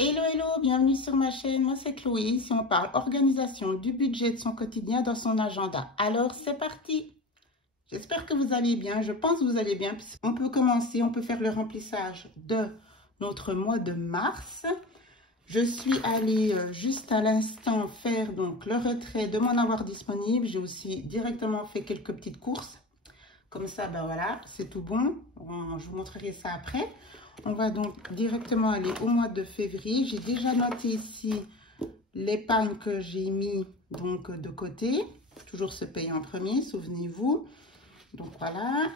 Hello, hello, bienvenue sur ma chaîne. Moi, c'est Chloé. Ici, on parle organisation du budget de son quotidien dans son agenda. Alors, c'est parti. J'espère que vous allez bien. Je pense que vous allez bien. On peut commencer, on peut faire le remplissage de notre mois de mars. Je suis allée juste à l'instant faire donc le retrait de mon avoir disponible. J'ai aussi directement fait quelques petites courses. Comme ça, ben voilà, c'est tout bon. Je vous montrerai ça après. On va donc directement aller au mois de février. J'ai déjà noté ici l'épargne que j'ai mis donc de côté. Toujours se payer en premier, souvenez-vous. Donc voilà.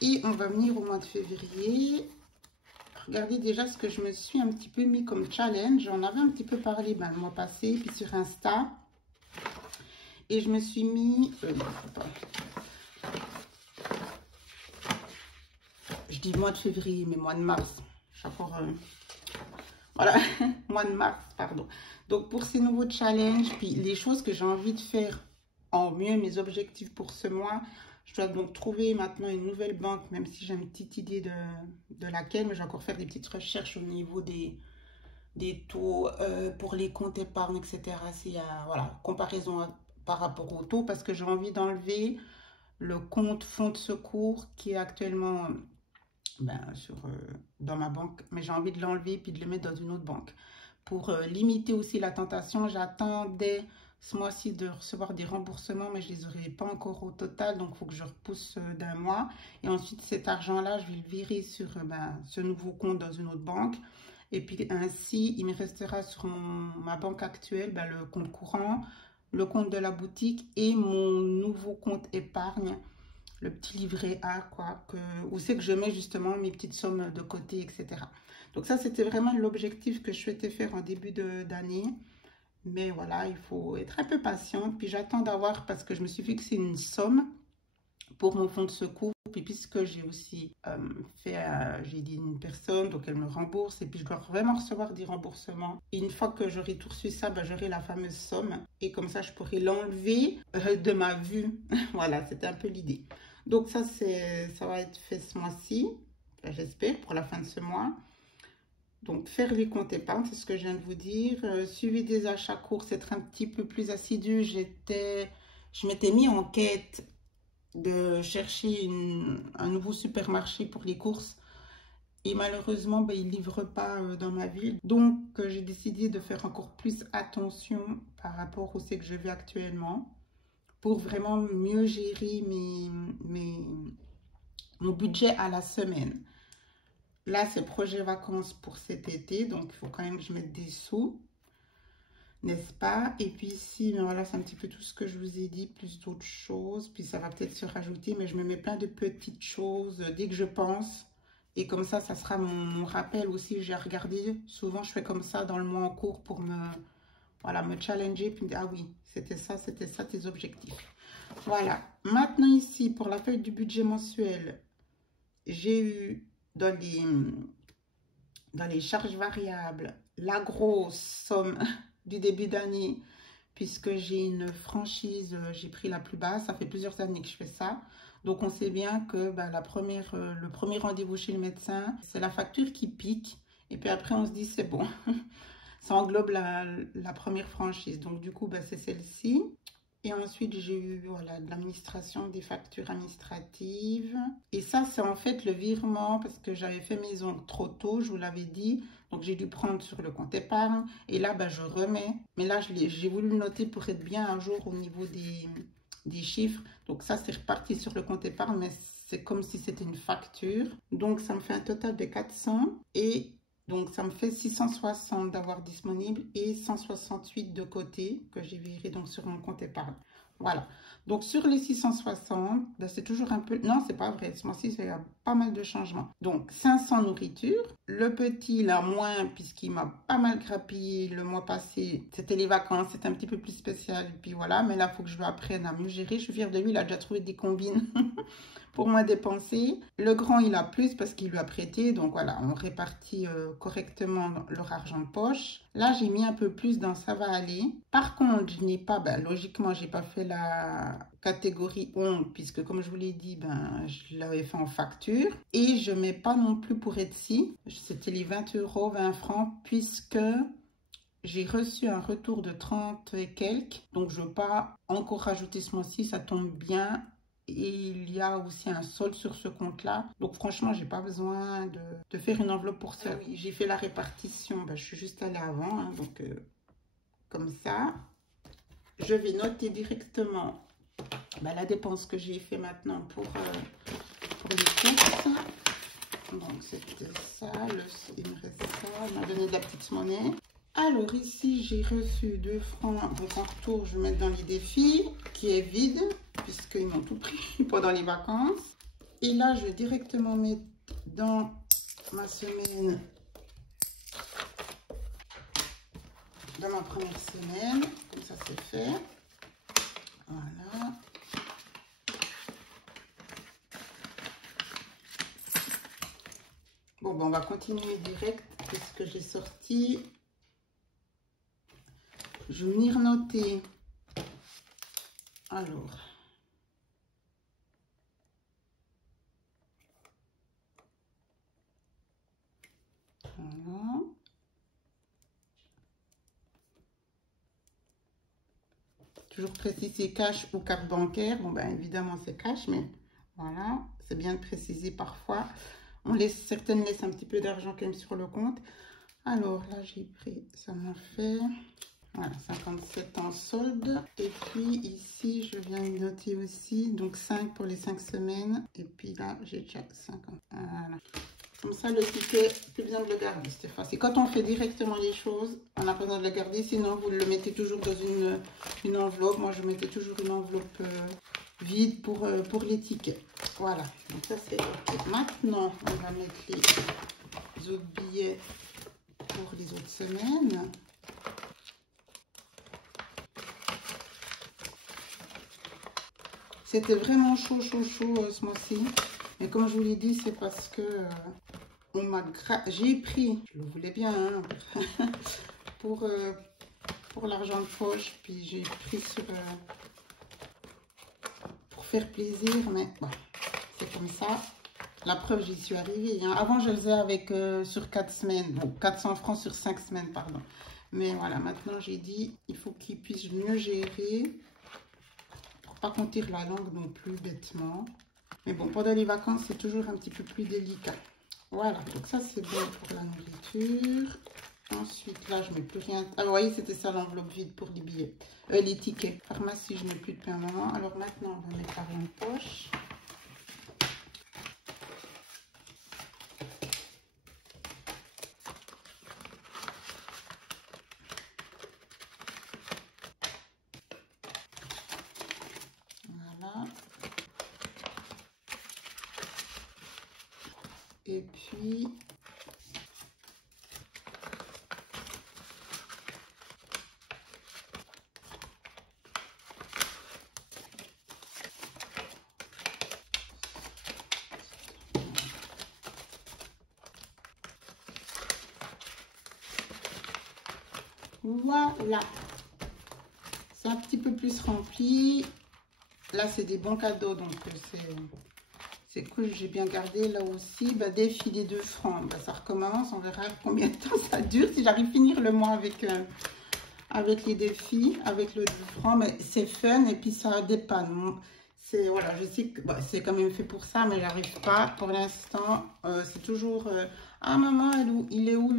Et on va venir au mois de février. Regardez déjà ce que je me suis un petit peu mis comme challenge. J'en avais un petit peu parlé le mois passé, puis sur Insta. Et je me suis mis... je dis mois de février, mais mois de mars. Voilà, mois de mars, pardon. Donc, pour ces nouveaux challenges, puis les choses que j'ai envie de faire en mieux, mes objectifs pour ce mois, je dois donc trouver maintenant une nouvelle banque, même si j'ai une petite idée de laquelle, mais je vais encore faire des petites recherches au niveau des taux pour les comptes épargne, etc. S'il y a, voilà, comparaison par rapport aux taux, parce que j'ai envie d'enlever le compte fonds de secours qui est actuellement... dans ma banque, mais j'ai envie de l'enlever puis de le mettre dans une autre banque pour limiter aussi la tentation. J'attendais ce mois-ci de recevoir des remboursements, mais je les aurai pas encore au total, donc il faut que je repousse d'un mois. Et ensuite, cet argent-là, je vais le virer sur ce nouveau compte dans une autre banque. Et puis ainsi, il me restera sur ma banque actuelle, le compte courant, le compte de la boutique et mon nouveau compte épargne, le petit livret A, quoi, où c'est que je mets justement mes petites sommes de côté, etc. Donc ça, c'était vraiment l'objectif que je souhaitais faire en début d'année. Mais voilà, il faut être un peu patient. Puis j'attends d'avoir, parce que je me suis fixé une somme pour mon fonds de secours. Puis puisque j'ai aussi j'ai dit une personne, donc elle me rembourse. Et puis je dois vraiment recevoir des remboursements. Et une fois que j'aurai tout reçu ça, j'aurai la fameuse somme. Et comme ça, je pourrai l'enlever de ma vue. Voilà, c'était un peu l'idée. Donc ça va être fait ce mois-ci, j'espère, pour la fin de ce mois. Donc faire les comptes épargne, c'est ce que je viens de vous dire. Suivi des achats courses, être un petit peu plus assidu. Je m'étais mis en quête de chercher un nouveau supermarché pour les courses. Et malheureusement, il ne livre pas dans ma ville. Donc, j'ai décidé de faire encore plus attention par rapport au ce que je vis actuellement, pour vraiment mieux gérer mon budget à la semaine. Là, c'est projet vacances pour cet été, donc il faut quand même que je mette des sous, n'est-ce pas? Et puis ici, voilà, c'est un petit peu tout ce que je vous ai dit, plus d'autres choses. Puis ça va peut-être se rajouter, mais je me mets plein de petites choses dès que je pense. Et comme ça sera mon rappel aussi. J'ai regardé, souvent je fais comme ça dans le mois en cours pour me challenger, puis me dire, ah oui, c'était ça tes objectifs. Voilà, maintenant ici, pour la feuille du budget mensuel, j'ai eu dans les charges variables la grosse somme du début d'année, puisque j'ai une franchise, j'ai pris la plus basse, ça fait plusieurs années que je fais ça. Donc on sait bien que le premier rendez-vous chez le médecin, c'est la facture qui pique, et puis après on se dit c'est bon. Ça englobe la première franchise. Donc, du coup, c'est celle-ci. Et ensuite, j'ai eu de l'administration, des factures administratives. Et ça, c'est en fait le virement parce que j'avais fait mes ongles trop tôt, je vous l'avais dit. Donc, j'ai dû prendre sur le compte épargne. Et là, je remets. Mais là, j'ai voulu le noter pour être bien un jour au niveau des chiffres. Donc, ça, c'est reparti sur le compte épargne, mais c'est comme si c'était une facture. Donc, ça me fait un total de 400. Et donc, ça me fait 660 d'avoir disponible et 168 de côté que j'ai viré donc sur mon compte épargne. Voilà. Donc, sur les 660, c'est toujours un peu... Non, c'est pas vrai. Ce mois-ci, il y a pas mal de changements. Donc, 500 nourriture. Le petit, là, moins, puisqu'il m'a pas mal grappillé le mois passé. C'était les vacances, c'était un petit peu plus spécial. Et puis voilà. Mais là, il faut que je apprenne à mieux gérer. Je suis fière de lui. Il a déjà trouvé des combines pour moi dépenser. Le grand, il a plus parce qu'il lui a prêté. Donc voilà, on répartit correctement leur argent de poche. Là, j'ai mis un peu plus dans ça va aller. Par contre, je n'ai pas, logiquement, j'ai pas fait la catégorie ongles puisque comme je vous l'ai dit, je l'avais fait en facture. Et je mets pas non plus pour Etsy. C'était les 20 €, 20 francs puisque j'ai reçu un retour de 30 et quelques. Donc, je ne veux pas encore rajouter ce mois-ci. Ça tombe bien. Et il y a aussi un solde sur ce compte-là. Donc, franchement, je n'ai pas besoin de faire une enveloppe pour ça. Oui, j'ai fait la répartition. Je suis juste allée avant. Hein, donc, comme ça. Je vais noter directement la dépense que j'ai fait maintenant pour les courses. Donc, c'était ça. Il me reste ça. Il m'a donné de la petite monnaie. Alors ici j'ai reçu 2 francs, donc en retour je vais mettre dans les défis qui est vide puisqu'ils m'ont tout pris pendant les vacances. Et là je vais directement mettre dans ma semaine, dans ma première semaine, comme ça c'est fait. Voilà. Bon, on va continuer direct puisque j'ai sorti. Je vais venir noter. Alors. Voilà. Toujours préciser cash ou carte bancaire. Bon, évidemment, c'est cash, mais voilà. C'est bien de préciser parfois. Certaines laissent un petit peu d'argent quand même sur le compte. Alors, là, j'ai pris, ça m'a fait... Voilà, 57 en solde. Et puis ici, je viens de noter aussi, donc 5 pour les 5 semaines. Et puis là, j'ai déjà 50. Voilà. Comme ça, le ticket, plus besoin de le garder. C'est facile. Quand on fait directement les choses, on n'a pas besoin de le garder. Sinon, vous le mettez toujours dans une enveloppe. Moi, je mettais toujours une enveloppe vide pour les tickets. Voilà. Donc ça, c'est OK. Maintenant, on va mettre les autres billets pour les autres semaines. C'était vraiment chaud ce mois-ci. Mais comme je vous l'ai dit, c'est parce que j'ai pris, je le voulais bien, hein, pour l'argent de poche. Puis j'ai pris pour faire plaisir. Mais bon, c'est comme ça. La preuve, j'y suis arrivée. Hein. Avant, je le faisais avec sur 4 semaines. Bon, 400 francs sur 5 semaines, pardon. Mais voilà, maintenant, j'ai dit, il faut qu'ils puissent mieux gérer. Pas qu'on tire la langue non plus bêtement. Mais bon, pendant les vacances, c'est toujours un petit peu plus délicat. Voilà, donc ça, c'est bon pour la nourriture. Ensuite, là, je mets plus rien. Ah, vous voyez, c'était ça l'enveloppe vide pour les billets. Les tickets. Pharmacie, je ne mets plus depuis un moment. Alors maintenant, on va mettre l'argent de poche. Et puis, voilà. C'est un petit peu plus rempli. Là, c'est des bons cadeaux, donc c'est cool, j'ai bien gardé. Là aussi, défi des 2 francs. Ça recommence, on verra combien de temps ça dure. Si j'arrive à finir le mois avec les défis, avec le 2 francs. Mais c'est fun et puis ça dépanne. Voilà, je sais que c'est quand même fait pour ça, mais j'arrive pas. Pour l'instant, c'est toujours... ah maman, il est où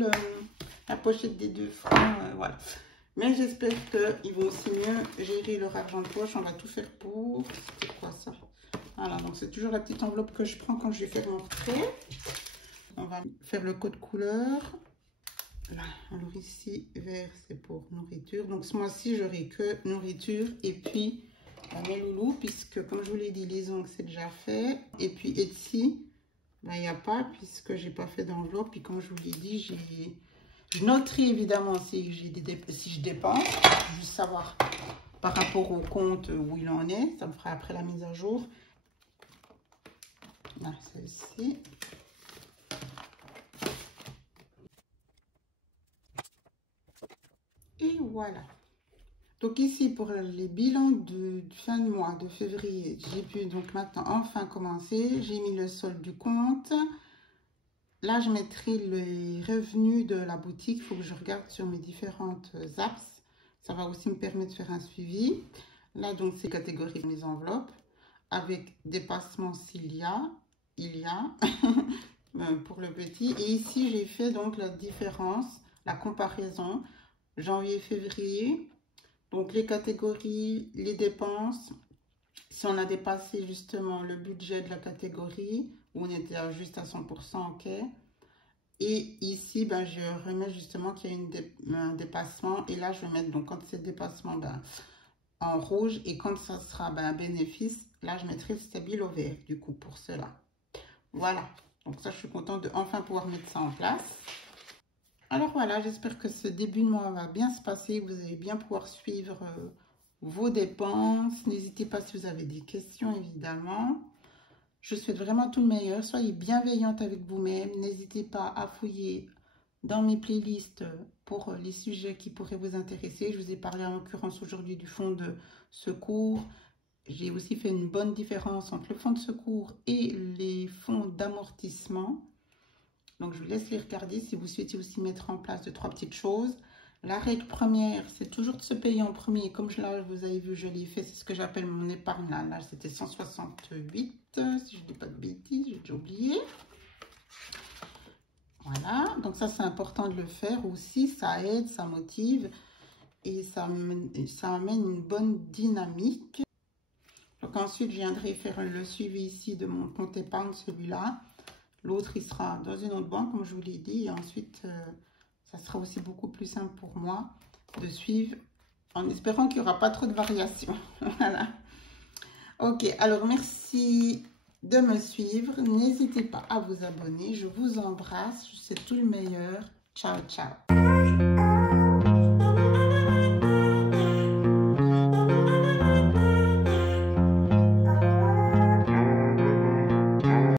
la pochette des 2 francs voilà. Mais j'espère qu'ils vont aussi mieux gérer leur argent de poche. On va tout faire pour... C'est quoi ça? Voilà, donc c'est toujours la petite enveloppe que je prends quand je vais faire mon retrait. On va faire le code couleur. Là, alors ici, vert, c'est pour nourriture. Donc ce mois-ci, j'aurai que nourriture et puis mes loulous, puisque comme je vous l'ai dit, les ongles, c'est déjà fait. Et puis Etsy, il n'y a pas, puisque j'ai pas fait d'enveloppe. Puis comme je vous l'ai dit, je noterai évidemment si je dépense, juste savoir par rapport au compte où il en est. Ça me fera après la mise à jour. Là, celle-ci. Et voilà. Donc ici, pour les bilans de fin de mois de février, j'ai pu donc maintenant enfin commencer. J'ai mis le solde du compte. Là, je mettrai les revenus de la boutique. Il faut que je regarde sur mes différentes apps. Ça va aussi me permettre de faire un suivi. Là, donc, c'est catégorie de mes enveloppes. Avec dépassement s'il y a pour le petit. Et ici, j'ai fait donc la différence, la comparaison janvier-février. Donc, les catégories, les dépenses, si on a dépassé justement le budget de la catégorie, où on était juste à 100%, ok. Et ici, ben, je remets justement qu'il y a un dépassement. Et là, je vais mettre, donc, quand c'est dépassement, ben, en rouge. Et quand ça sera ben, un bénéfice, là, je mettrai stable au vert, du coup, pour cela. Voilà. Donc, ça, je suis contente de enfin pouvoir mettre ça en place. Alors voilà, j'espère que ce début de mois va bien se passer, vous allez bien pouvoir suivre vos dépenses. N'hésitez pas si vous avez des questions, évidemment. Je souhaite vraiment tout le meilleur. Soyez bienveillante avec vous-même. N'hésitez pas à fouiller dans mes playlists pour les sujets qui pourraient vous intéresser. Je vous ai parlé en l'occurrence aujourd'hui du fonds de secours. J'ai aussi fait une bonne différence entre le fonds de secours et les fonds d'amortissement. Donc, je vous laisse les regarder si vous souhaitez aussi mettre en place 2-3 petites choses. La règle première, c'est toujours de se payer en premier. Comme là, vous avez vu, je l'ai fait. C'est ce que j'appelle mon épargne. Là c'était 168. Si je ne dis pas de bêtises, j'ai déjà oublié. Voilà. Donc, ça, c'est important de le faire aussi. Ça aide, ça motive. Et ça amène une bonne dynamique. Donc, ensuite, je viendrai faire le suivi ici de mon compte épargne, celui-là. L'autre, il sera dans une autre banque, comme je vous l'ai dit. Et ensuite, ça sera aussi beaucoup plus simple pour moi de suivre en espérant qu'il n'y aura pas trop de variations. Voilà. Ok, alors merci de me suivre. N'hésitez pas à vous abonner. Je vous embrasse. Je vous souhaite tout le meilleur. Ciao, ciao.